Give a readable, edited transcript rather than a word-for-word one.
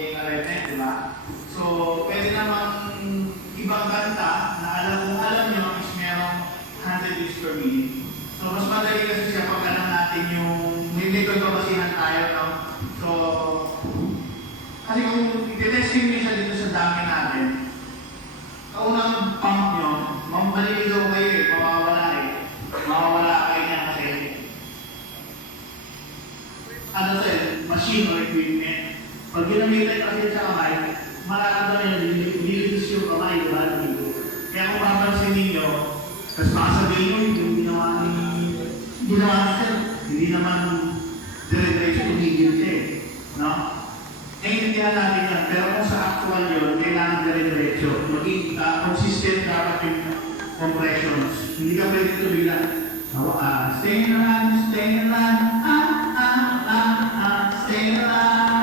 staying alive na yun, di ba? So, pwede namang ibang kanta na kung alam nyo is merong 100 views per minute. So, mas madali kasi siya pag alam natin yung hindi ko babasihan tayo, no? So, kasi kung i-testing nyo siya dito sa dami natin, kaunang pump nyo, maliligaw kayo eh, mawawala kayo niya kasi ano to eh, machine or equipment. Pag ginamitan kasi sa kamay, mararamdaman nyo, nililis yung kamay, di ba? Kaya kung mapansin ninyo, tapos makasabihin nyo, yung ginawa ni sir, hindi naman dire-diretso tumigil siya eh. No? Naiintindihan natin yan, pero kung sa actual yun, kailangan dire-diretso. Maging consistent dapat yung compressions. Hindi ka pwede ito bilang, stay na lang, stay na lang, stay na lang.